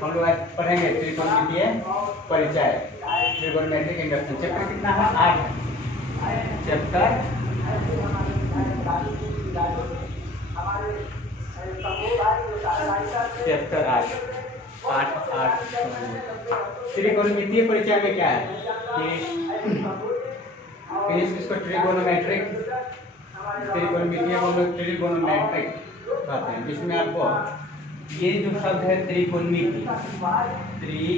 हम लोग आज पढ़ेंगे त्रिकोणमितीय परिचय, ट्रिगोनोमेट्रिक इंडक्शन। चैप्टर कितना है? 8 है। चैप्टर 8 त्रिकोणमितीय परिचय में क्या है कि इसको ट्रिगोनोमेट्रिक, त्रिकोणमितीय को लोग ट्रिगोनोमेट्रिक कहते हैं। जिसमें आपको ये जो शब्द है त्रिकोणमिति, ट्रिगोनोमेट्री,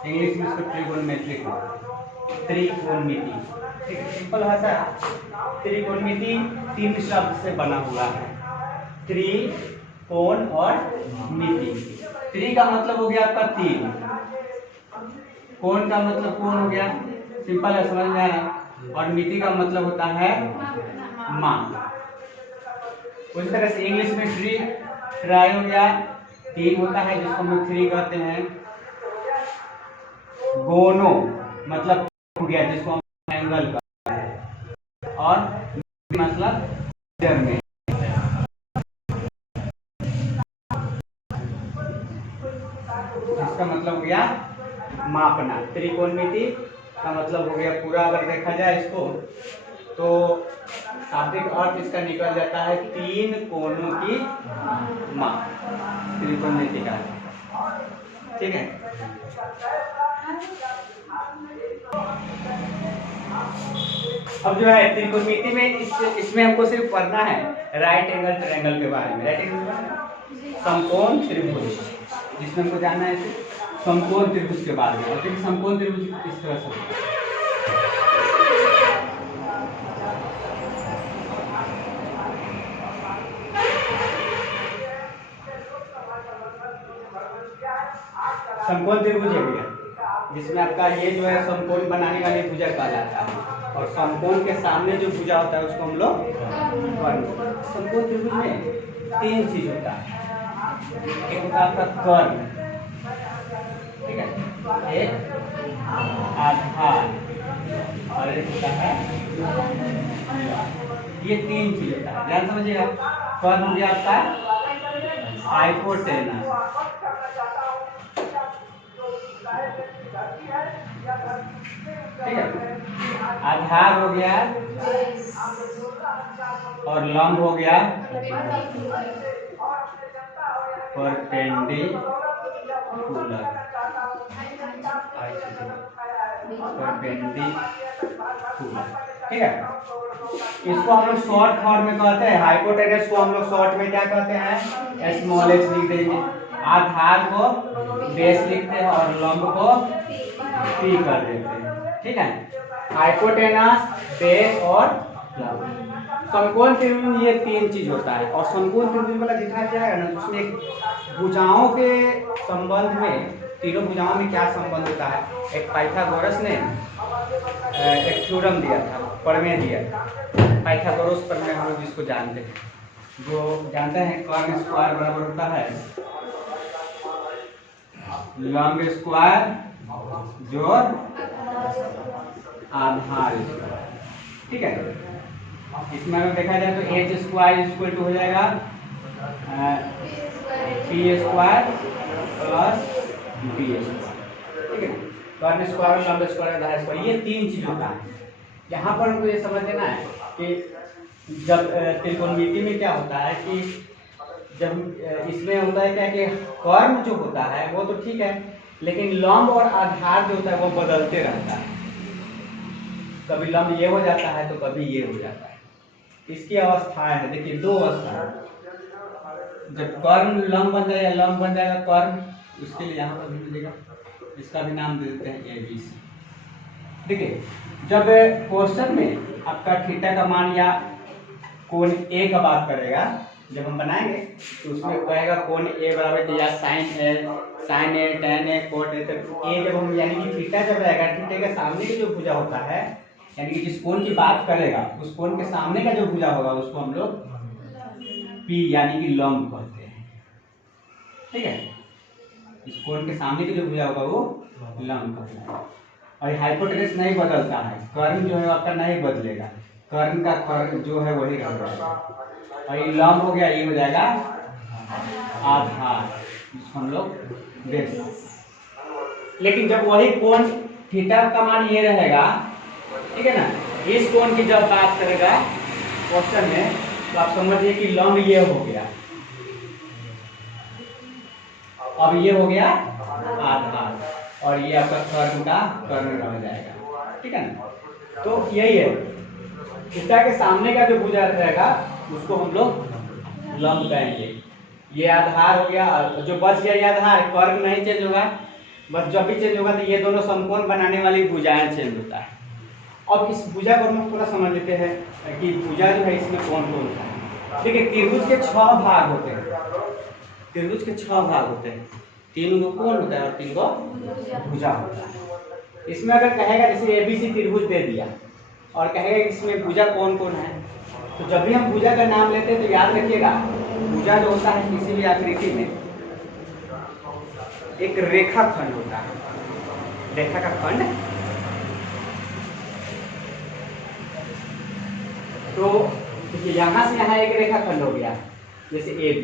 इंग्लिश में इसको ट्रिगोनोमेट्रिक त्रिकोणमिति। ठीक है, सिंपल भाषा। त्रिकोणमिति 3 शब्द से बना हुआ है, त्रि, कोण और मिति। त्रि का मतलब हो गया आपका 3, कोण का मतलब कोण हो गया, सिंपल है, समझ में आया। और मिति का मतलब होता है माप। उसी तरह से इंग्लिश में ट्राई हो गया, 3 होता है जिसको हम लोग 3 कहते हैं। गोनो मतलब हो गया जिसको हम एंगल कहते हैं। और मतलब में इसका मतलब हो गया मापना। त्रिकोणमिति का मतलब हो गया पूरा, अगर देखा जाए इसको तो शाब्दिक अर्थ इसका निकल जाता है 3 कोणों की माप, त्रिकोणमिति का। ठीक है, अब जो है त्रिकोणमिति में इसमें हमको सिर्फ पढ़ना है राइट एंगल ट्रायंगल के बारे में। राइट एंगल समकोण त्रिभुज, जिसमें हमको जानना है समकोण त्रिभुज के बारे में। और देखिए समकोण त्रिभुज किस तरह से होता है। समकोण त्रिभुज है भैया, जिसमें आपका ये जो है समकोण बनाने वाली भुजा कहा जाता है। और समकोण के सामने जो भुजा होता है उसको हम लोग कर्ण। समकोण त्रिभुज में 3 चीज होता है। एक होता है आपका कर्ण, ठीक है, एक आधार और एक होता है, ये 3 चीज होता है, ध्यान समझिएगा। कर्ण हो गया आपका हाइपोटेनस, ठीक है, आधार हो गया और लंब हो गया परपेंडिकुलर, ठीक है। इसको हम लोग शॉर्ट फॉर्म में कहते हैं, हाइपोटेनस को हम लोग शॉर्ट में क्या कहते हैं, स्मॉल h लिख देंगे। आधार को बेस लिखते हैं और लंब को पी कर देते हैं, ठीक है। हाइपोटेनस, बेस और लंब। समकोण त्रिभुज में ये 3 चीज होता है। और समकोण त्रिभुज वाला जितना जाएगा ना, उसमें भुजाओं के संबंध में, तीनों भुजाओं में क्या संबंध होता है। एक पाइथागोरस ने एक थ्योरम दिया था, प्रमेय दिया था, पाइथागोरस प्रमेय हम लोग जिसको जानते हैं, जो जानते हैं कर्ण स्क्वायर बराबर होता है लंब स्क्वायर जोड़ आधार स्क्वायर, ठीक है। इसमें अगर देखा जाए तो एच स्क्वायर इक्वल टू हो जाएगा P square plus B square, ठीक है। कर्ण स्क्वायर, लंब स्क्वायर, आधार स्क्वायर, ये 3 चीज होता है। यहाँ पर हमको ये समझ लेना है कि जब त्रिकोणमिति में क्या होता है कि जब इसमें होता है क्या कि कर्ण जो होता है वो तो ठीक है, लेकिन लंब और आधार जो होता है वो बदलते रहता है। कभी लंब ये हो जाता है तो कभी ये हो जाता है। इसकी अवस्थाएं है, देखिए 2 अवस्था। जब कर्ण लंब बन जाएगा, लंब बन जाएगा कर्ण, उसके लिए यहाँ पर भी मिलेगा, इसका भी नाम दे देते हैं ABC। देखिए जब क्वेश्चन में आपका थीटा का मान या कोण A का बात करेगा, जब हम बनाएंगे तो उसमें कहेगा कोण A बराबर या sine A, sine A tan A cot A, तो ए जब हम यानी कि थीटा जब रहेगा, थीटा के सामने की जो भुजा होता है यानी कि जिस कोण की बात करेगा उस कोण के सामने का जो भुजा होगा उसको हम लोग P यानी कि लंब कहते हैं। ठीक है, इस कोण के सामने की जो भुजा होगा वो लंब कहते हैं। और हाइपोटेनस नहीं बदलता है, कर्ण जो है आपका नहीं बदलेगा, कर्ण का कर्ण जो है वही रहेगा। और ये लंब हो गया, ये हो जाएगा आधार, इसको हम लोग देख सकते। लेकिन जब वही कोण थीटा का मान ये रहेगा, ठीक है ना, इस कोण की जब बात करेगा क्वेश्चन में, तो आप समझिए कि लंब ये हो गया, अब ये हो गया आधार, और ये आपका कर्ण का कर्ण रह जाएगा। ठीक है ना, तो यही है, थीटा के सामने का जो भुजा रहेगा उसको हम लोग लंब कहेंगे। ये आधार हो गया, जो बच गया ये आधार, कर्ण नहीं चेंज होगा, बस जब भी चेंज होगा तो ये दोनों समकोण बनाने वाली भुजाएं चेंज होता है। अब इस भुजा को हम थोड़ा समझ लेते हैं कि भुजा जो है इसमें कौन कौन सा है। ठीक है, त्रिभुज के 6 भाग होते हैं, त्रिभुज के 6 भाग होते हैं, 3 को कोण होता है और 3 को भुजा होता है। इसमें अगर कहेगा जैसे ABC त्रिभुज दे दिया और कहेगा कि इसमें भुजा कौन कौन है, तो जब भी हम भुजा का नाम लेते हैं तो याद रखिएगा, भुजा जो होता है किसी भी आकृति में एक रेखा खंड होता है, रेखा का खंड। तो देखिए यहाँ से यहाँ एक रेखा खंड हो गया जैसे AB।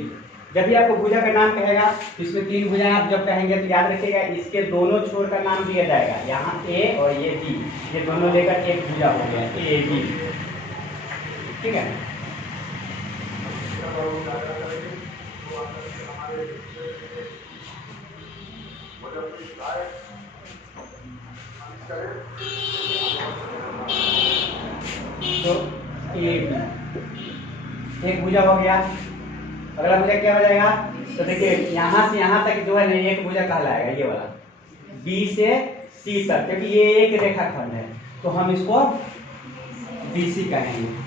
जब भी आपको भुजा का नाम कहेगा, इसमें 3 भुजाएं आप जब कहेंगे तो याद रखिएगा इसके दोनों छोर का नाम दिया जाएगा, यहाँ A और ये B, ये दोनों लेकर एक भुजा हो गया AB। ठीक है, तो AB एक भुजा हो गया। अगला भुजा क्या हो जाएगा, तो देखिए यहाँ से यहाँ तक जो है ना एक भुजा कहलाएगा, ये वाला B से C तक, क्योंकि ये एक रेखा खंड है तो हम इसको BC कहेंगे।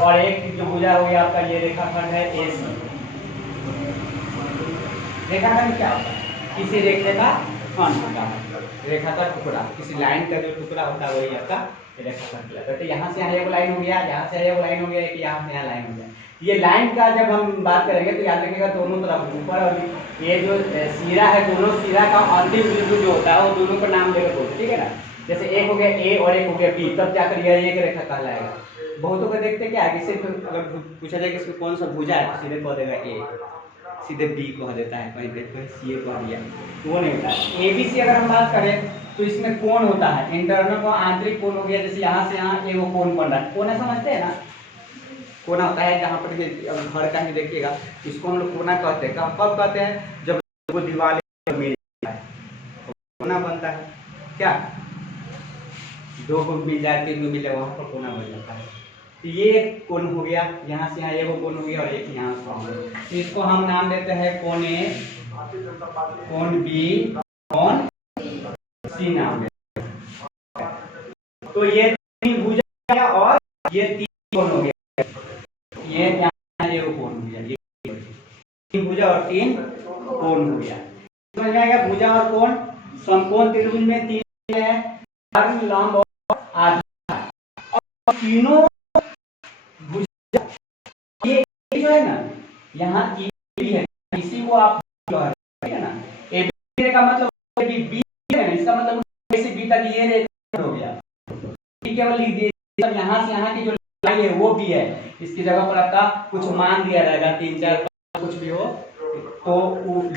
और एक जो भुजा हो गया आपका ये रेखा खंड है AC। रेखा खंड क्या होता है, किसी रेखे का खंड होता है, रेखा का टुकड़ा, किसी लाइन का जो टुकड़ा होता है वही आपका रेखा खंड कहलाता है। तो यहाँ से यहाँ एक लाइन हो गया, यहाँ से एक लाइन हो गया, कि यहाँ से यहाँ लाइन हो गया। ये लाइन का जब हम बात करेंगे तो याद रखिएगा दोनों तरफ ऊपर और ये जो सिरा है, दोनों सिरा का अंतिम बिंदु जो होता है वो दोनों का नाम लेकर बोलते, ठीक है ना। जैसे एक हो गया A और एक हो गया B, तब जाकर यह एक रेखा कहलाएगा। बहुतों को देखते क्या है कि सिर्फ अगर पूछा जाए कि इसमें कौन सा भुजा है तो सीधे कह देगा A, सीधे B कह देता है, कहीं देखो C कह दिया, वो नहीं होता है। ABC अगर हम बात करें तो इसमें कोण होता है, इंटरनल को आंतरिक कोण हो गया, जैसे यहाँ से यहाँ एक कोण बन रहा है, कोना समझते हैं ना, कोना होता है जहाँ पर घर का ही देखिएगा, इसको हम लोग कोना कहते हैं। कब कहते हैं, जब वो दीवार मिल जाए कोना बनता है, क्या 2 को मिल जाए 3 को मिल जाए वहाँ पर कोना बन जाता है। तो ये एक कोण हो गया, यहाँ से यहाँ एक कोण हो गया और एक यहाँ से, तो इसको हम नाम देते हैं कोण A, कोण B, कोण C नाम देते हैं। तो ये 3 भुजा गया और ये 3 कोण हो गया, ये यहाँ ये कोण हो गया, ये 3 भुजा और 3 कोण हो गया। समझ में आएगा, भुजा और कोण समकोण त्रिभुज में 3 है, कर्ण, लंब और आधार। और तीनों भुजा ये जो है ना, यहाँ AB है, इसी को आप ठीक है ना, AB का मतलब B है, इसका मतलब A से B तक ये रेखा हो गया, केवल लिख दिए। यहाँ से यहाँ की जो लाइन है वो भी है, इसकी जगह पर आपका कुछ मान दिया रहेगा 3 4 कुछ भी हो, तो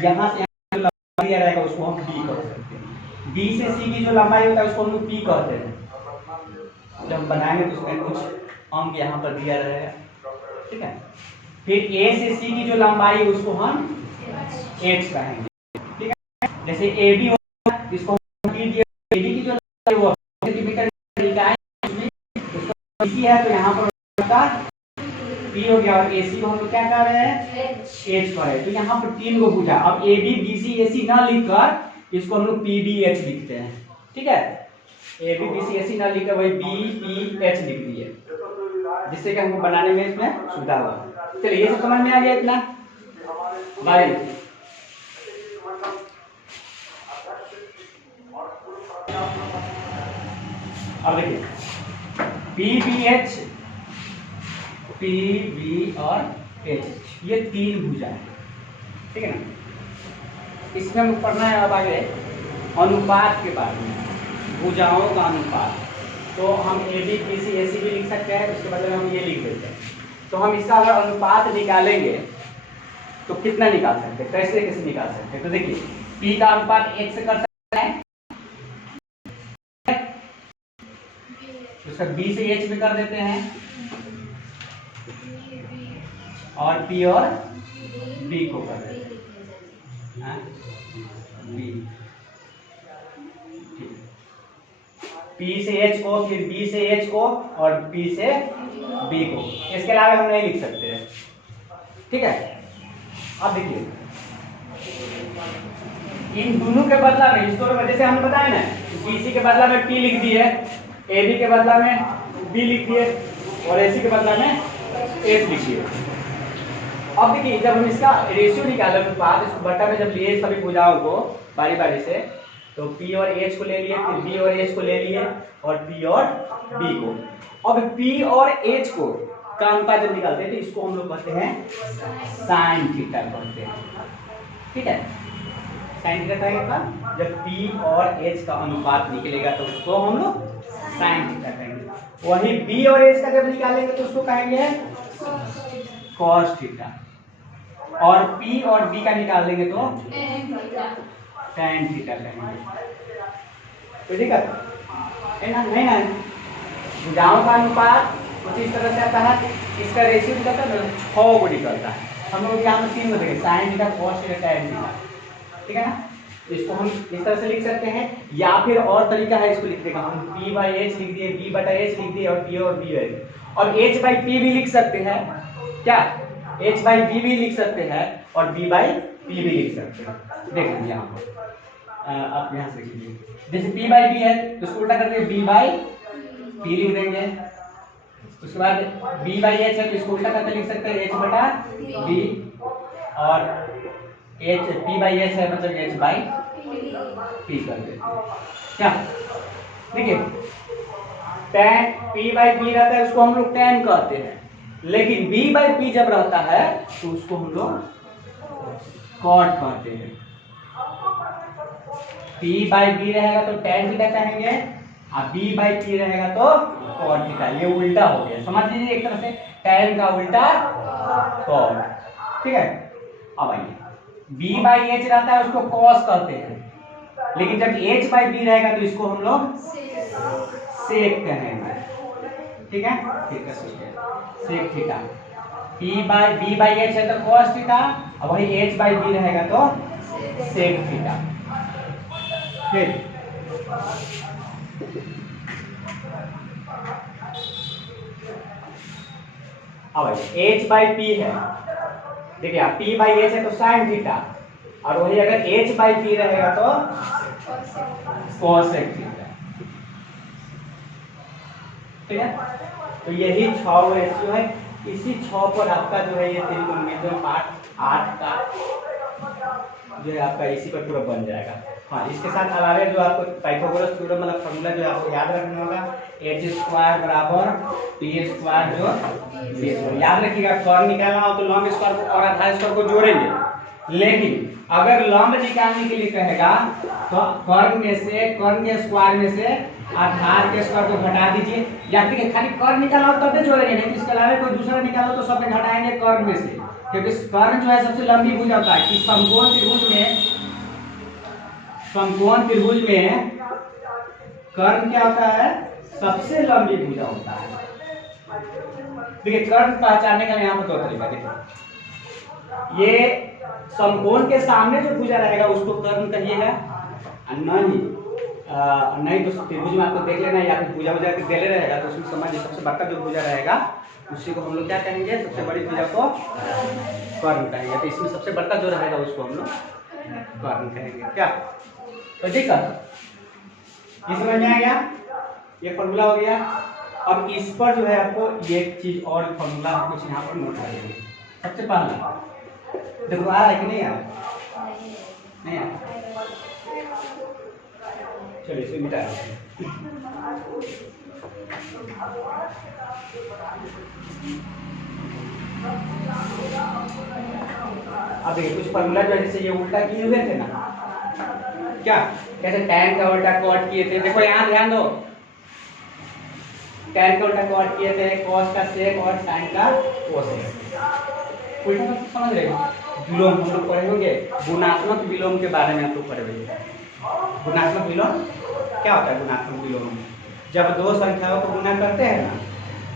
यहाँ से यहाँ जो लंबाई दिया रहेगा उसको हम P कह सकते हैं। B से C की जो लंबाई होता है उसको हम लोग P कहते हैं। जब बनाएंगे तो उसमें कुछ अंक यहाँ पर दिया रहेगा, ठीक है। फिर A से C की जो लंबाई है उसको हम H कहेंगे, ठीक है। जैसे AB होगा इसको हम P दिया, AB की जो लंबाई वो सेंटीमीटर इकाई AC है, तो यहाँ पर P हो गया और AC को हम लोग क्या कह रहे हैं, H कह रहे हैं। तो यहाँ पर 3 को भुजा, अब AB BC AC ना लिखकर इसको हम लोग PBH लिखते हैं, ठीक है। AB BC AC ना लिखकर वही BPH लिख दिए, जिससे कि हमको बनाने में इसमें सुविधा हुआ। चलिए ये सब समझ में आ गया इतना। बाय। अब देखिए पी बी और एच, ये तीन भुजा है, ठीक है ना। इसमें हम पढ़ना है अब आगे अनुपात के बारे में, भुजाओं का अनुपात। तो हम ए बी बी सी ए सी भी लिख सकते हैं, उसके बदले हम ये लिख देते हैं। तो हम इसका अगर अनुपात निकालेंगे तो कितना निकाल सकते हैं, कैसे कैसे निकाल सकते हैं। तो देखिए पी का अनुपात एक से कर सकते हैं, उसका बी से एच में कर देते हैं, और पी और बी को कर देते हैं, बी पी से एच को, फिर बी से एच को, और पी से बी को। इसके अलावा हम नहीं लिख सकते हैं, ठीक है। अब देखिए इन दोनों के बदला में, इस दोनों में जैसे हमने बताया ना, बीसी के बदला में पी लिख दिए, ए बी के बदला में बी लिख दिए, और एसी के बदला में एच लिख दिए। अब देखिए जब हम इसका रेशियो निकाले अनुपात, इसको बट्टा में जब लिए सभी भुजाओं को बारी बारी से, तो पी और एच को ले लिए, फिर बी और एच को ले लिए, और पी और बी को। अब पी और एच को का अनुपात जब निकालते हैं तो इसको हम लोग कहते हैं साइन थीटा कहते हैं, ठीक है। साइन थीटा कहेंगे जब पी और एच का अनुपात निकलेगा तो उसको हम लोग साइन थीटा कहेंगे। वही बी और एच का जब निकालेंगे तो उसको कहेंगे कॉस थीटा, और पी और बी का निकाल देंगे तो टैन थीटा कहेंगे। तो ठीक है ना, नहीं ना, भुजाओं का अनुपात कुछ इस तरह से आता है, इसका रेशियो निकलता है ना 6 को निकलता है। हम लोग यहाँ पे 3 बदलेंगे, sine theta, cos theta, tan theta, ठीक है ना। इसको हम इस तरह से लिख सकते हैं, या फिर और तरीका है इसको लिखने का, हम पी बाई एच लिख दिए, बी बटा एच लिख दिए, और पी और बी है, और एच बाई पी भी लिख सकते हैं, क्या एच बाई बी भी लिख सकते हैं, और बी बाई पी भी लिख सकते हैं। देख लीजिए यहाँ पर आप यहाँ से लिखिए, जैसे पी बाई बी है तो उसको उल्टा करके बी बाई पी लिख देंगे। उसके बाद बी बाई एच है तो इसको उल्टा करके लिख सकते हैं एच बटा बी, और एच पी बाई एच है मतलब एच बाई पी कर देते हैं। क्या देखिए टैन पी बाई बी रहता है उसको हम लोग टैन कहते हैं, लेकिन बी बाई पी जब रहता है तो उसको हम लोग कॉट कहते हैं। पी बाई बी रहेगा तो टैन थीटा कहेंगे, और बी बाई पी रहेगा तो कॉट थीटा। ये उल्टा हो गया, समझ लीजिए एक तरह से टैन का उल्टा कॉट, ठीक है। अब आइए बी बाई एच रहता है उसको कॉस कहते हैं, लेकिन जब एच बाई बी रहेगा तो इसको हम लोग सेक कहेंगे, ठीक है। ठीक है sec theta, P by B by H है तो कॉस थीटा, और वही एच बाई बी रहेगा तो सेक थीटा। फिर अब एच बाई पी है, देखिए आप पी बाई एच है तो साइन थीटा, और वही अगर एच बाई पी रहेगा तो कोसेक थीटा, ठीक है। तो यही 6 रेशियो है, इसी 6 पर आपका जो है ये त्रिकोणमितीय पाठ 8 का जो है आपका इसी पर पूरा बन जाएगा। हाँ इसके साथ अलावा जो आपको पाइथागोरस थ्योरम मतलब फॉर्मूला जो आपको याद रखना होगा, एच स्क्वायर बराबर पी स्क्वायर जो बी स्क्वायर। याद रखिएगा कर्ण निकालना हो तो लंब स्क्वायर और आधार स्क्वायर को जोड़ेंगे, लेकिन अगर लंब निकालने के लिए कहेगा तो कर्ण में से, कर्ण के स्क्वायर में से आधार के स्क्वायर को घटा दीजिए, या फिर खाली कर्ण निकाला हो तब भी जोड़ेंगे, नहीं इसके अलावा कोई दूसरा निकालो तो सब में घटाएंगे कर्ण में से, क्योंकि कर्ण जो है सबसे लंबी भुज होता है कि समकोण त्रिभुज में कर्ण क्या होता है, सबसे लंबी भुजा होता है। देखिए कर्ण पहचानने का यहाँ पर 2 तरीका, देखिए ये समकोण के सामने जो भुजा रहेगा उसको कर्ण कहिएगा, नहीं तो त्रिभुज में आपको देख लेना, या फिर भुजा भुजा के देले रहेगा तो उसमें समझिए सबसे बड़का जो भुजा रहेगा उसी को हम लोग क्या कहेंगे, सबसे बड़ी भुजा को कर्ण कहेंगे। तो इसमें सबसे बड़का जो रहेगा उसको हम लोग कर्ण कहेंगे, क्या। तो ठीक है ये समझ में आ गया, ये फॉर्मूला हो गया। अब इस पर जो है आपको ये चीज और फॉर्मूला कुछ यहाँ पर नोट कर देंगे। सबसे पहला देखो आ रहा है कि नहीं आ रहा, नहीं आ रहा, चलिए इसे मिटा अब देखिए कुछ फॉर्मूला जो है जैसे ये उल्टा किए हुए थे ना, क्या कैसे tan का उल्टा cot किए थे, देखो यहाँ ध्यान दो, tan का उल्टा cot किए थे, cos का sec और sin का cosec। उल्टा मतलब समझ रहे हो, विलोम हम लोग पढ़े होंगे, गुणात्मक विलोम के बारे में आप लोग पढ़े होंगे। गुणात्मक विलोम क्या होता है? गुणात्मक विलोम जब दो संख्याओं को गुणा करते हैं ना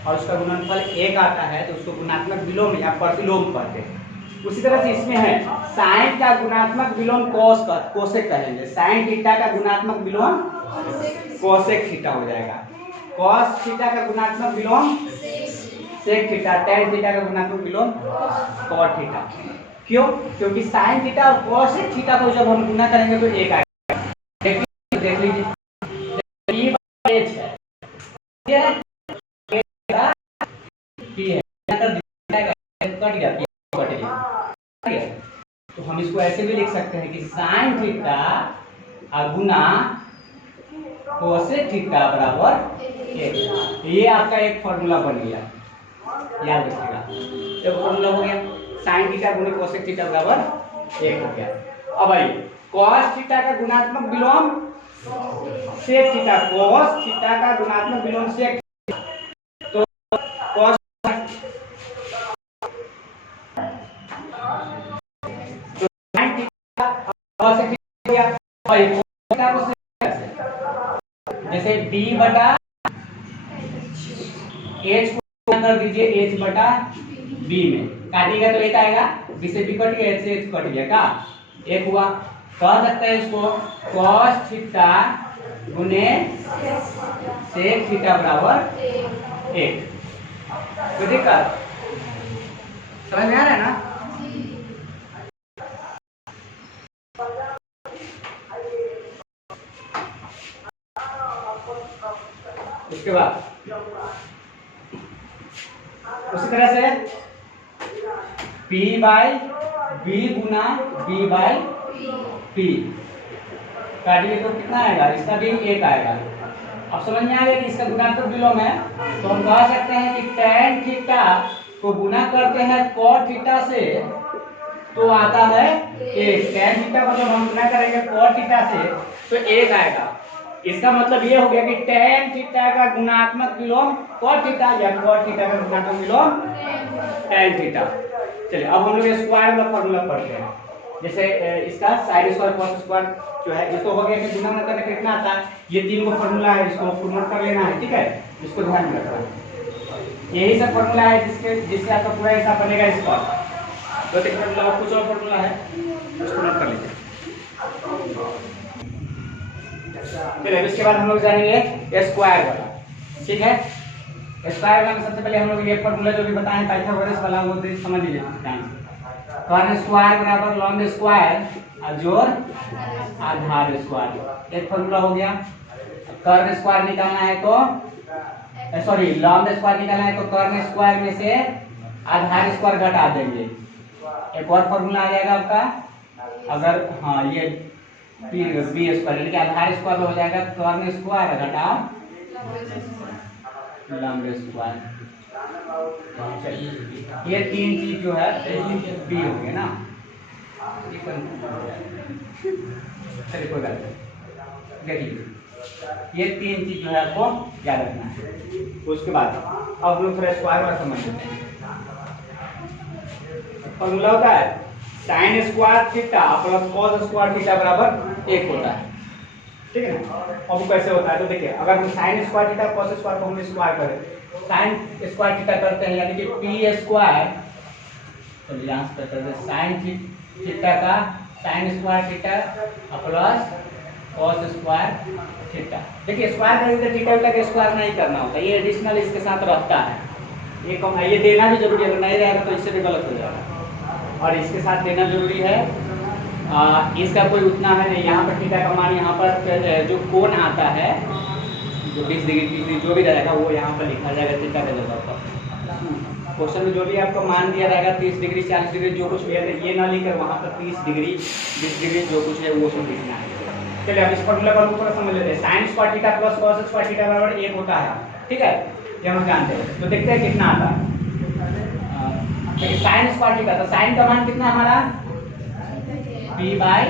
और उसका गुणनफल 1 आता है तो उसको गुणात्मक विलोम या प्रतिलोम कहते हैं। उसी तरह से इसमें है साइन का गुणात्मक विलोम cos का कोसेक कहेंगे, साइन थीटा का गुणात्मक विलोम कोसेक थीटा हो जाएगा, cos थीटा का गुणात्मक विलोम सेक थीटा, tan थीटा का गुणात्मक विलोम cot थीटा। क्यों? क्योंकि साइन थीटा और कोसेक थीटा को जब हम गुणा करेंगे तो 1 आएगा। देख लीजिए तो हम इसको ऐसे भी लिख सकते हैं कि साइन थीटा गुना कोसेक थीटा बराबर 1। ये आपका एक फॉर्मूला बन गया, याद रखिएगा। एक फॉर्मूला हो गया, साइन थीटा गुना कोसेक थीटा बराबर 1 हो गया। अब आइए cos थीटा का गुणात्मक विलोम सेक थीटा, cos थीटा का गुणात्मक विलोम सेक, तो cos जैसे d बटा h को कर दीजिए h बटा b में, काटिएगा तो 1 आएगा, b से b कट गया, h से h कट गया, का 1 हुआ। कह सकते हैं इसको cos थीटा गुने सेक थीटा बराबर 1। कोई दिक्कत समझ में आ रहा है ना? उसके बाद उसी तरह से p by b Guna b by p काटिए तो कितना आएगा? इसका भी 1 आएगा। अब समझ में आ गया कि इसका गुणात्मक विलोम है, तो हम कह सकते हैं कि tan थीटा को गुना करते हैं cot थीटा से तो आता है 1। tan थीटा को जब हम गुना करेंगे cot थीटा से तो 1 आएगा। इसका मतलब ये हो गया कि tan थीटा का गुणात्मक विलोम cot थीटा या cot थीटा का गुणात्मक विलोम tan थीटा। चलिए अब हम लोग स्क्वायर वाला फॉर्मूला पढ़ते हैं। जैसे इसका sin स्क्वायर cos स्क्वायर जो है इसको हो गया कि गुना करने का कितना आता है, ये 3 को फॉर्मूला है, इसको फॉर्मूला कर लेना है, ठीक है, इसको ध्यान में रखना। यही सब फॉर्मूला है जिससे आपका पूरा हिसाब बनेगा। इसका तो एक फॉर्मूला और कुछ और फॉर्मूला है, उसको नोट कर लीजिए। चलिए इसके बाद हम लोग जानेंगे स्क्वायर वाला, ठीक है। स्क्वायर वाला में सबसे पहले हम लोग ये फॉर्मूला जो भी बताएं पाइथागोरस वाला वो समझ लीजिए ध्यान से। कर्ण स्क्वायर बराबर लंब स्क्वायर जोड़ आधार स्क्वायर, एक फॉर्मूला हो गया। कर्ण स्क्वायर निकालना है तो सॉरी लंब स्क्वायर निकालना है तो कर्ण स्क्वायर में से आधार स्क्वायर घटा देंगे। एक और फॉर्मूला आ जाएगा आपका, अगर हाँ ये बी स्क्वायर यानी कि आधार स्क्वायर में हो जाएगा कर्ण स्क्वायर घटा लंब स्क्वायर। ये 3 चीज जो है बी हो गया ना, चलिए कोई बात नहीं, देख लीजिए ये 3 चीज जो है आपको याद रखना है। उसके बाद अब हम लोग थोड़ा स्क्वायर वाला समझ लेते हैं। फॉर्मूला होता है sine square theta plus cos square theta बराबर 1 होता है, ठीक है ना। अब कैसे होता है तो देखिए, अगर हम sign square theta cos square को हम स्क्वायर करें, साइन स्क्वायर थीटा करते हैं यानी कि पी स्क्वायर, तो यहाँ से करते हैं साइन थीटा का sign square theta plus cos square theta. देखिए स्क्वायर करेंगे तो थीटा का स्क्वायर नहीं करना होता, ये एडिशनल इसके साथ रहता है, ये कम ये देना भी जरूरी है, अगर नहीं रहेगा तो इससे भी गलत हो जाएगा और इसके साथ देना जरूरी है। इसका कोई उतना है नहीं, यहाँ पर थीटा का मान यहाँ पर जो कोण आता है जो 20 डिग्री 30 डिग्री जो भी रहेगा वो यहाँ पर लिखा जाएगा थीटा का जगह पर। क्वेश्चन में जो भी आपको मान दिया रहेगा 30 डिग्री 40 डिग्री जो कुछ भी है ये ना लिखकर वहाँ पर 30 डिग्री 20 डिग्री जो कुछ है वो सब लिखना है। चलिए अब इस फॉर्मूला को थोड़ा समझ लेते हैं। Sign square theta plus cos square theta बराबर 1 होता है, ठीक है, ये हम जानते हैं। तो देखते हैं कितना आता है। देखिए साइन स्क्वायर थीटा, तो साइन का मान कितना हमारा p बाई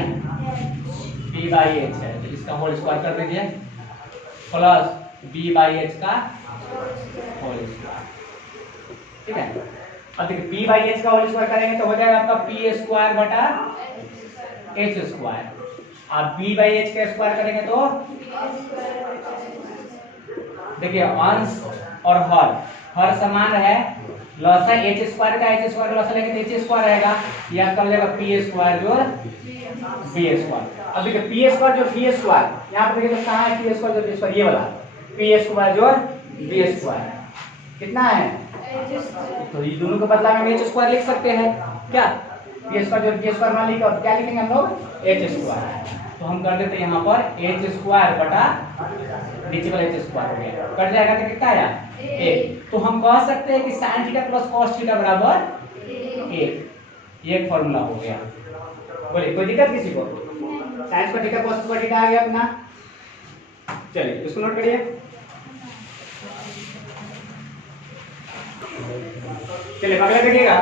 h है, तो इसका होल स्क्वायर कर दीजिए प्लस b बाई h का होल स्क्वायर, ठीक है। अब देखिए p बाई h का होल स्क्वायर करेंगे तो हो जाएगा आपका p स्क्वायर बटा h स्क्वायर, आप b बाई h का स्क्वायर करेंगे तो देखिए अंश और हर समान है, लसा h स्क्वायर का h स्क्वायर लसा लेंगे तो h स्क्वायर रहेगा, या कर लेगा p स्क्वायर जो b स्क्वायर। अब देखिए p स्क्वायर जो b स्क्वायर, यहाँ पर देखिए तो कहाँ है p स्क्वायर जो b स्क्वायर, ये वाला p स्क्वायर जो b स्क्वायर कितना है, तो ये दोनों के बदला में h स्क्वायर लिख सकते हैं क्या, p स्क्वायर जो b स्क्वायर मान लिखा, और क्या लिखेंगे हम लोग h स्क्वायर। तो हम कर देते हैं यहाँ पर h स्क्वायर बटा नीचे वाला h स्क्वायर हो गया, कट जाएगा तो कितना आया 1। तो हम कह सकते हैं कि sin theta plus cos theta बराबर 1, ये फॉर्मूला हो गया। बोलिए कोई दिक्कत किसी को, sin square theta cos square theta आ गया अपना। चलिए इसको नोट करिए। चलिए अगला देखिएगा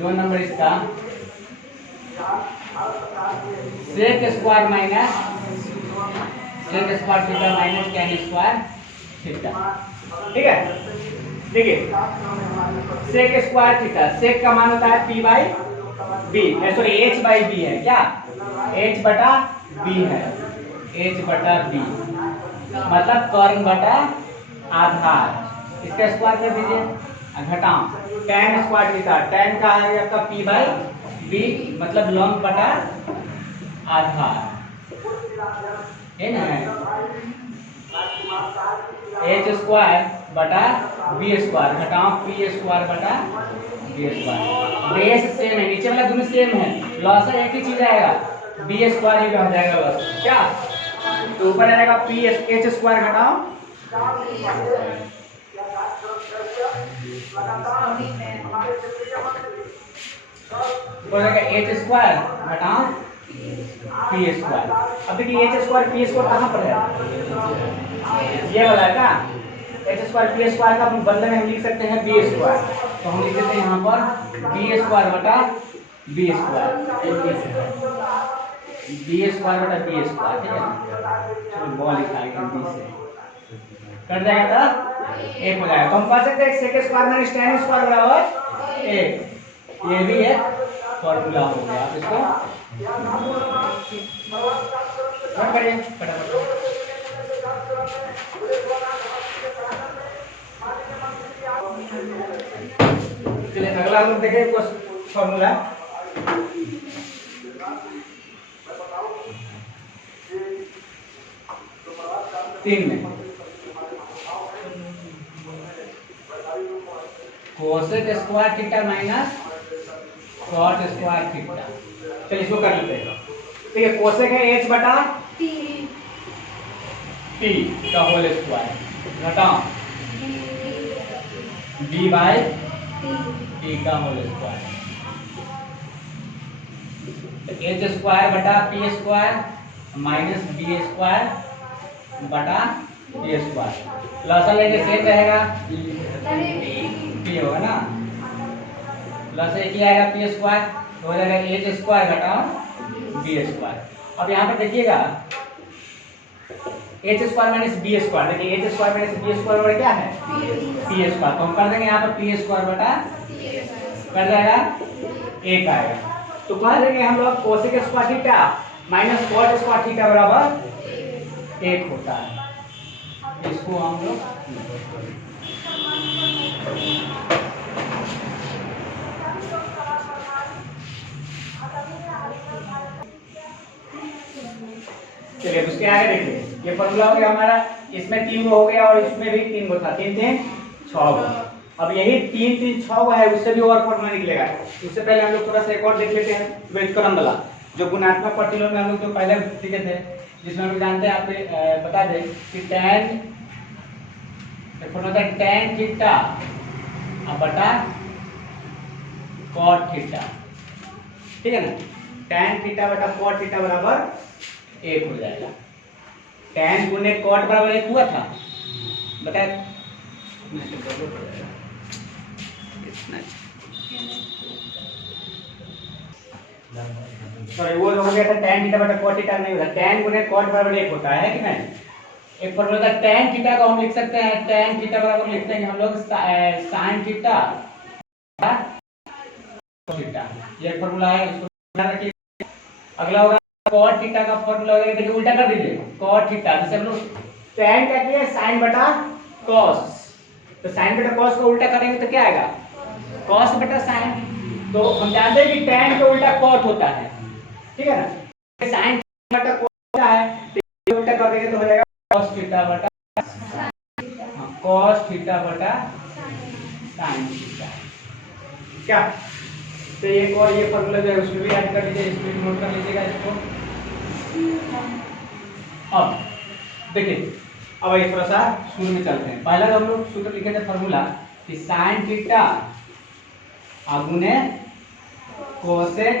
2 नंबर इसका sec square minus sec square theta minus tan square theta, ठीक है। देखिए sec स्क्वायर थीटा, sec का मान होता है p by b, sorry h by b है क्या, h बटा b है, h बटा b मतलब कर्ण बटा आधार, इसका स्क्वायर कर दीजिए, घटाओ tan स्क्वायर थीटा, tan का है आपका p बाई b मतलब लंब बटा आधार है ना, h स्क्वायर बटा b स्क्वायर घटाओ p स्क्वायर बटा b स्क्वायर, बेस सेम है, नीचे वाला दोनों सेम है, लॉस एक ही चीज आएगा b स्क्वायर ही रह जाएगा बस क्या, तो ऊपर आएगा p h स्क्वायर घटाओ हो जाएगा h स्क्वायर घटाओ p स्क्वायर। अब देखिए h स्क्वायर p स्क्वायर कहाँ पर है, ये वाला है क्या, h स्क्वायर p स्क्वायर का बदले में हम लिख सकते हैं b स्क्वायर, तो हम लिख देते हैं यहाँ पर b स्क्वायर बटा b स्क्वायर, b स्क्वायर बटा b स्क्वायर, ठीक है। चलो बॉल लिखा है b से कट जाएगा तो 1 हो जाएगा। तो हम कह सकते हैं sec square minus tan square बराबर 1, ये भी एक फॉर्मूला हो गया। आप इसको नोट करिए फटाफट। चलिए अगला हम लोग देखें कुछ फॉर्मूला, तीन में cosec square theta minus cot square theta, चलिए इसको कर लेते हैं। ठीक है, कोसेक है h बटा t का होल स्क्वायर घटाओ b बाय t का होल स्क्वायर, h स्क्वायर बटा p square minus b square बटा p स्क्वायर, लसा लेके सेम रहेगा p होगा ना, प्लस एक ही आएगा p स्क्वायर, हो जाएगा h स्क्वायर घटाओ b स्क्वायर। अब यहाँ पर देखिएगा h square minus b square, देखिए h square minus b square बराबर क्या है p स्क्वायर, तो हम कर देंगे यहाँ पर p स्क्वायर बटा कर जाएगा 1 आएगा। तो कह देंगे हम लोग cosec square theta minus cot square theta बराबर 1 होता है, इसको हम लोग चलिए उसके आगे देखिए, ये फॉर्मूला हो गया हमारा, इसमें 3 गो हो गया और इसमें भी 3 गो था, 3 3 6 गो। अब यही 3 3 6 गो है, उससे भी और फॉर्मूला निकलेगा। उससे पहले हम लोग थोड़ा सा एक और देख लेते हैं व्युत्क्रम वाला, जो गुणात्मक प्रतिलोम में हम लोग जो पहले सीखे थे, जिसमें हम जानते हैं आपको बता दें कि tan थीटा बटा कॉट थीटा, ठीक है ना, tan थीटा बटा कॉट थीटा बराबर 1 हो जाएगा। tan गुने cot बराबर 1 हुआ था, बताया सॉरी वो हो गया था tan थीटा बटा cot थीटा नहीं होता, tan गुने cot बराबर 1 होता है कि नहीं। एक फॉर्मूला था tan थीटा को हम लिख सकते हैं, tan थीटा बराबर लिखते हैं हम लोग sin थीटा थीटा, ये फॉर्मूला है, इसको ध्यान रखिए। अगला होगा cot थीटा का फॉर्मूला होगा, देखिए उल्टा कर दीजिए cot थीटा, जैसे हम लोग tan क्या किए sin बटा cos, तो sin बटा cos को उल्टा करेंगे तो क्या आएगा cos बटा sin, तो हम जानते हैं कि tan का उल्टा cot होता है, ठीक है ना। sin बटा cos होता है तो उल्टा कर देंगे तो हो जाएगा cos थीटा बटा cos थीटा बटा sin थीटा, क्या। तो एक और ये फॉर्मूला जो है उसमें भी ऐड कर लीजिए, इसमें भी नोट कर लीजिएगा इसको। अब देखिए, अब ये थोड़ा सा शुरू में चलते हैं। पहला हम लोग सूत्र लिखे थे फॉर्मूला कि sin थीटा गुने कोसेक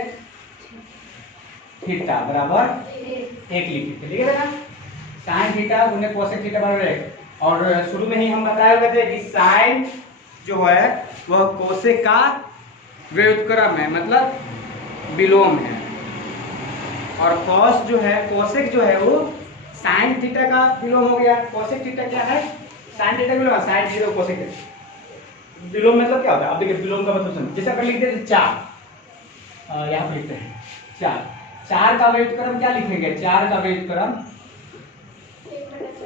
थीटा बराबर 1 लिखे थे, लिखे थे ना। sin थीटा गुने कोसेक थीटा बराबर 1, और शुरू में ही हम बताए हुए थे कि sin जो है वह कोसेक का व्युत्क्रम है, मतलब विलोम है, और cos जो है कोसेक जो है वो sin थीटा का विलोम हो गया। कोसेक थीटा क्या है, sin थीटा विलोम, sin थीटा कोसेक विलोम मतलब क्या होता है। अब देखिए विलोम का मतलब समझिए, जैसे अपन लिखते थे 4, यहाँ पे लिखते हैं 4 का व्युत्क्रम क्या लिखेंगे, 4 का व्युत्क्रम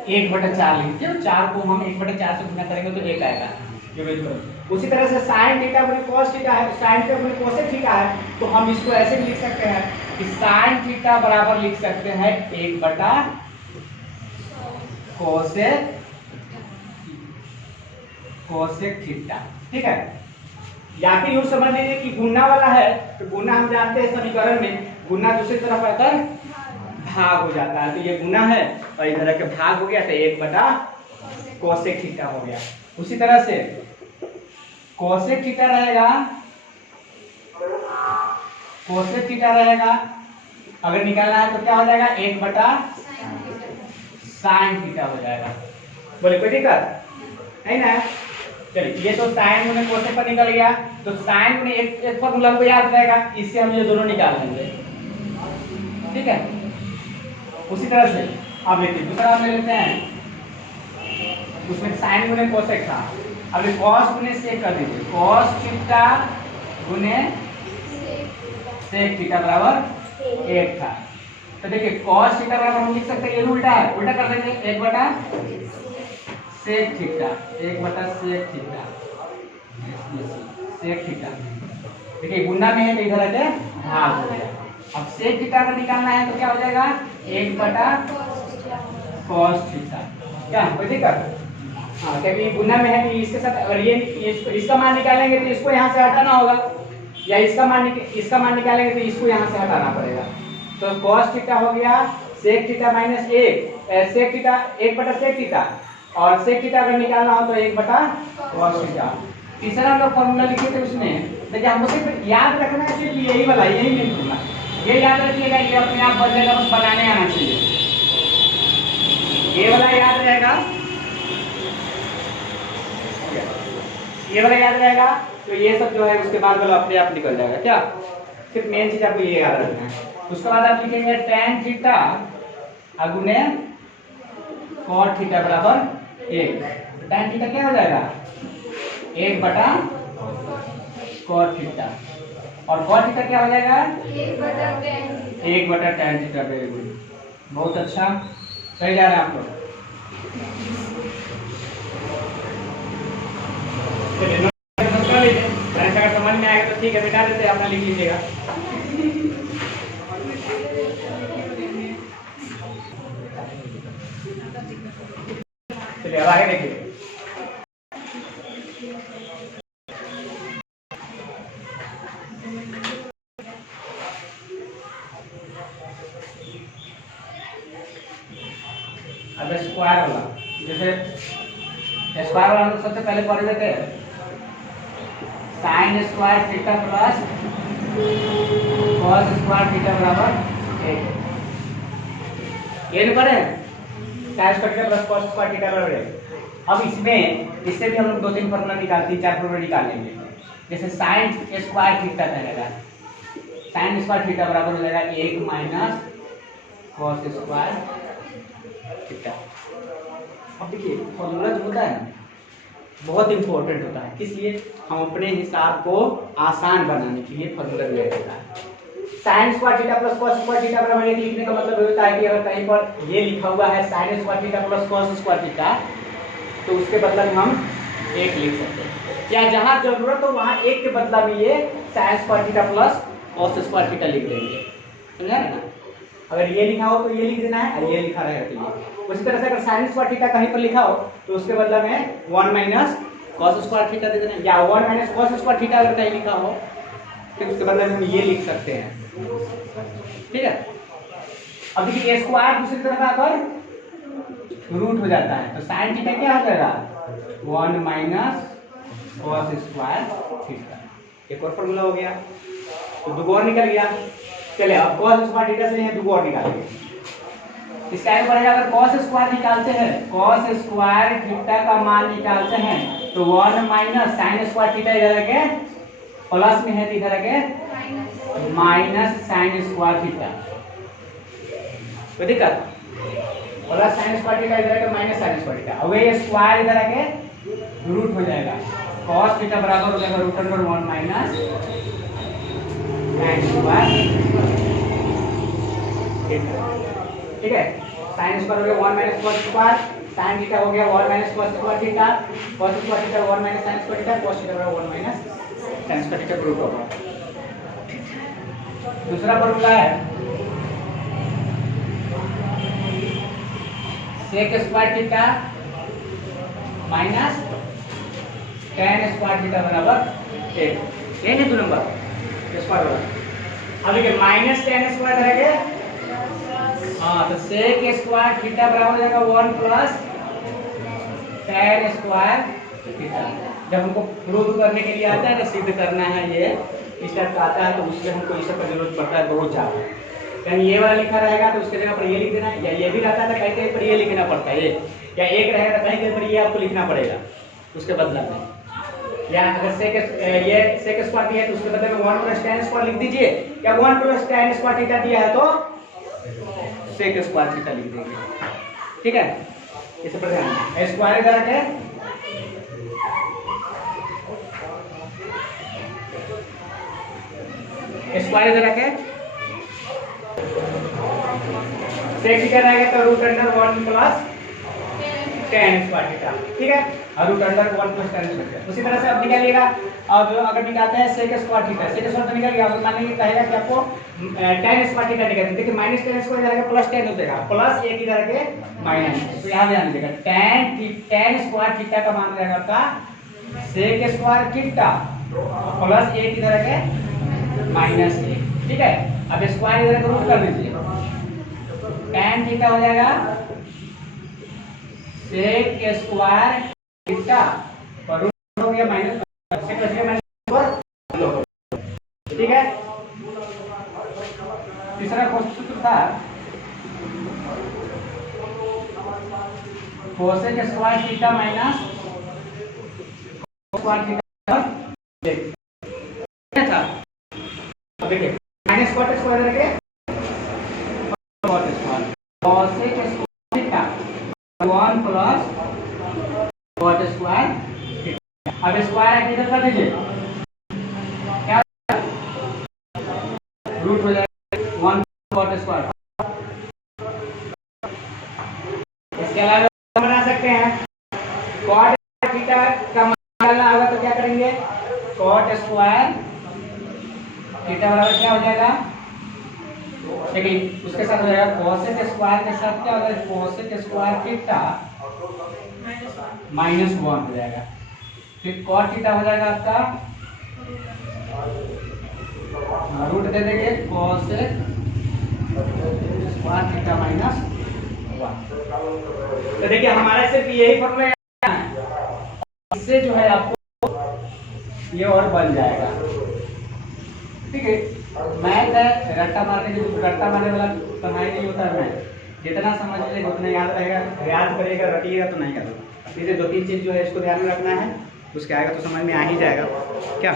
1/4 लिखिए, 4 को हम 1/4 से गुना करेंगे तो 1 आएगा ये व्युत्क्रम। उसी तरह से sin थीटा गुने cos थीटा है, sin थीटा गुने कोसेक थीटा है, तो हम इसको ऐसे भी लिख सकते हैं कि sin थीटा बराबर लिख सकते हैं 1/कोसेक थीटा, ठीक है। या फिर यूं समझ लीजिए कि गुना वाला है तो गुना हम जानते हैं समीकरण में गुना दूसरी तरफ आकर भाग हो जाता है, तो ये गुना है और इधर के भाग हो गया तो 1/कोसेक थीटा हो गया। उसी तरह से कोसेक थीटा रहेगा, कोसेक थीटा रहेगा अगर निकालना है तो क्या हो जाएगा 1/sin थीटा हो जाएगा। बोले कोई दिक्कत है ना। चलिए ये तो sin गुने कोसेक पर निकल गया, तो sin गुने एक फॉर्मूला हमको याद रहेगा, इससे हम ये दोनों निकाल लेंगे, ठीक है। उसी तरह से अब देखिए दूसरा हम ले लेते हैं, उसमें sin गुने कोसेक था, अब cos गुने सेक कर दीजिए, cos थीटा गुने सेक थीटा बराबर 1 था। तो देखिए cos थीटा बराबर हम लिख सकते हैं, ये उल्टा है, उल्टा कर देंगे 1/सेक थीटा, 1/सेक थीटा, सेक थीटा। देखिए गुना में है तो इधर आके भाग हो गया। अब सेक थीटा अगर निकालना है तो क्या हो जाएगा 1/cos थीटा, क्या कोई दिक्कत। हाँ, क्योंकि गुना में है तो इसके साथ अगर ये इसका मान निकालेंगे तो इसको यहाँ से हटाना होगा, या इसका मान निकालेंगे तो इसको यहाँ से हटाना पड़ेगा। तो cos थीटा हो गया sec theta minus 1, sec theta 1/sec theta, और sec थीटा अगर निकालना हो तो 1/cos थीटा। तीसरा हम लोग फॉर्मूला लिखे थे उसमें, देखिए हमको सिर्फ याद रखना है, सिर्फ यही वाला, यही मेन फॉर्मूला, ये याद रखिएगा, ये अपने आप बदलेगा, बस बनाने आना चाहिए, ये वाला याद रहेगा, ये वाला याद रहेगा, तो ये सब जो है उसके बाद वाला अपने आप निकल जाएगा। क्या सिर्फ मेन चीज आपको ये याद रखना है। उसके बाद आप लिखेंगे tan थीटा गुने cot थीटा बराबर 1, तो tan थीटा क्या हो जाएगा 1/cot थीटा, और cot थीटा क्या हो जाएगा 1/tan थीटा। वेरी गुड, बहुत अच्छा, सही जा रहे हैं आप लोग। अगर समझ में आएगा तो ठीक है, मिटा देते अपना लिख लीजिएगा। चलिए अब आगे देखिए, अब स्क्वायर वाला, जैसे स्क्वायर वाला हम सबसे पहले पढ़ लेते हैं sin square theta plus cos square theta बराबर 1। n पर है sine square theta plus cos square theta बराबर है। अब इसमें इससे भी हम लोग 2-3 फॉर्मूला निकालते हैं, 4 फॉर्मूला निकाल लेंगे। जैसे साइन स्क्वायर थीटा रहेगा, साइन स्क्वायर थीटा बराबर हो जाएगा 1 माइनस कॉस स्क्वायर थीटा। अब देखिए फॉर्मूला जो होता है बहुत इंपॉर्टेंट होता है, इसलिए हम अपने हिसाब को आसान बनाने के लिए फॉर्मूला यूज करता है। Sine square theta plus cos square theta बराबर 1 लिखने का मतलब होता है कि अगर कहीं पर ये लिखा हुआ है sine square theta plus cos square theta तो उसके बदले में हम 1 लिख सकते हैं, या जहां जरूरत हो वहां 1 के बदला में ये sign square theta plus cos square theta लिख देंगे, समझा ना। अगर ये लिखा हो तो ये लिख देना है, और ये लिखा रहेगा तो ये। उसी तरह से अगर साइन स्क्वायर थीटा कहीं पर लिखा हो तो उसके बदला में 1 माइनस कॉस स्क्वायर थीटा दे देना, या 1 माइनस कॉस स्क्वायर थीटा अगर कहीं लिखा हो तो उसके बदले में हम ये लिख सकते हैं, ठीक है। अब देखिए स्क्वायर दूसरी तरफ आकर रूट हो जाता है, तो साइन थीटा क्या हो जाएगा 1 माइनस कॉस स्क्वायर थीटा। एक और फॉर्मूला हो गया, तो दो और निकल गया। चलिए अब कॉस स्क्वायर थीटा से दो और निकालेंगे। इसका आगे बढ़ेगा, अगर कॉस स्क्वायर निकालते हैं, कॉस स्क्वायर थीटा का मान निकालते हैं तो 1 माइनस साइन स्क्वायर थीटा इधर आके प्लस में है तो इधर आके माइनस साइन स्क्वायर थीटा, कोई दिक्कत, प्लस साइन स्क्वायर थीटा इधर आके माइनस साइन स्क्वायर थीटा। अब ये स्क्वायर इधर आके रूट हो जाएगा, कॉस थीटा बराबर हो जाएगा root under 1 minus sine square theta, ठीक है। साइन स्क्वायर हो गया 1 minus cos square, sine theta हो गया 1 minus cos square theta, cos square theta 1 minus sine square theta, cos theta बराबर 1 minus sine square theta root होगा। दूसरा formula है sec square theta minus tan square theta बराबर 1, ये नहीं 2 number square होगा। अब देखिए माइनस tan स्क्वायर रहेगा, हाँ तो सेक स्क्वायर थीटा बराबर हो जाएगा 1 प्लस tan स्क्वायर थीटा। जब हमको प्रूव करने के लिए आता है ना, सिद्ध करना है ये इस टाइप का आता है, तो उसमें हमको इस सब का जरूरत पड़ता है बहुत ज्यादा। कहीं ये वाला लिखा रहेगा तो उसके जगह पर ये लिख देना है, या ये भी रहता है तो कहीं कहीं पर ये लिखना पड़ता है, ये या एक रहेगा तो कहीं कहीं पर ये आपको लिखना पड़ेगा उसके बदला में। या अगर ये सेक स्क्वायर दिया है तो उसके बदले में 1 प्लस tan स्क्वायर लिख दीजिए, या 1 प्लस tan स्क्वायर थीटा दिया है तो सेक स्क्वायर थीटा लिख देंगे, ठीक है। इसे पर ध्यान, स्क्वायर इधर आके स्क्वायर इधर आके सेक थीटा रहेगा तो root under 1 plus tan square theta, ठीक है, और root under 1 plus tan square theta. उसी तरह से अब निकालिएगा। अब अगर निकालते हैं sec square theta, sec square तो निकल गया, अब मान लीजिए कहेगा कि आपको tan स्क्वायर थीटा निकालना, देखिए माइनस tan स्क्वायर इधर आके प्लस tan हो जाएगा, प्लस 1 इधर आके माइनस, तो यहां ध्यान दीजिएगा tan स्क्वायर थीटा का मान रहेगा आपका सेक स्क्वायर थीटा प्लस 1 इधर आके माइनस 1, ठीक है। अब स्क्वायर इधर को रूट कर दीजिए, tan थीटा हो जाएगा सेक स्क्वायर थीटा और रूट हो गया माइनस, ठीक है। तीसरा सूत्र था cosec square theta minus square theta था। अब देखिए माइनस कॉट स्क्वायर रखे cot square, cosec square theta 1 plus cot square theta. अब स्क्वायर इधर कर दीजिए, क्या रूट हो जाएगा 1 कॉट स्क्वायर। इसके अलावा बना सकते हैं कॉट थीटा का मान निकालना होगा तो क्या करेंगे, कॉट स्क्वायर थीटा बराबर क्या हो जाएगा, देखिए उसके साथ हो जाएगा कोसेक स्क्वायर के साथ क्या हो जाएगा, कोसेक स्क्वायर थीटा -1 हो जाएगा, फिर कॉट थीटा हो जाएगा आपका रूट दे देंगे कोसेक स्क्वायर थीटा -1। तो देखिए हमारा सिर्फ यही फॉर्मूला है, इससे जो है आपको ये और बन जाएगा, ठीक है। मैथ है रट्टा मारने वाला पढ़ाई नहीं होता है मैथ, जितना समझ लेगा उतना याद रहेगा, याद करेगा रटिएगा तो नहीं याद होगा। फिर 2-3 चीज़ जो है इसको ध्यान में रखना है, उसके आएगा तो समझ में आ ही जाएगा क्या।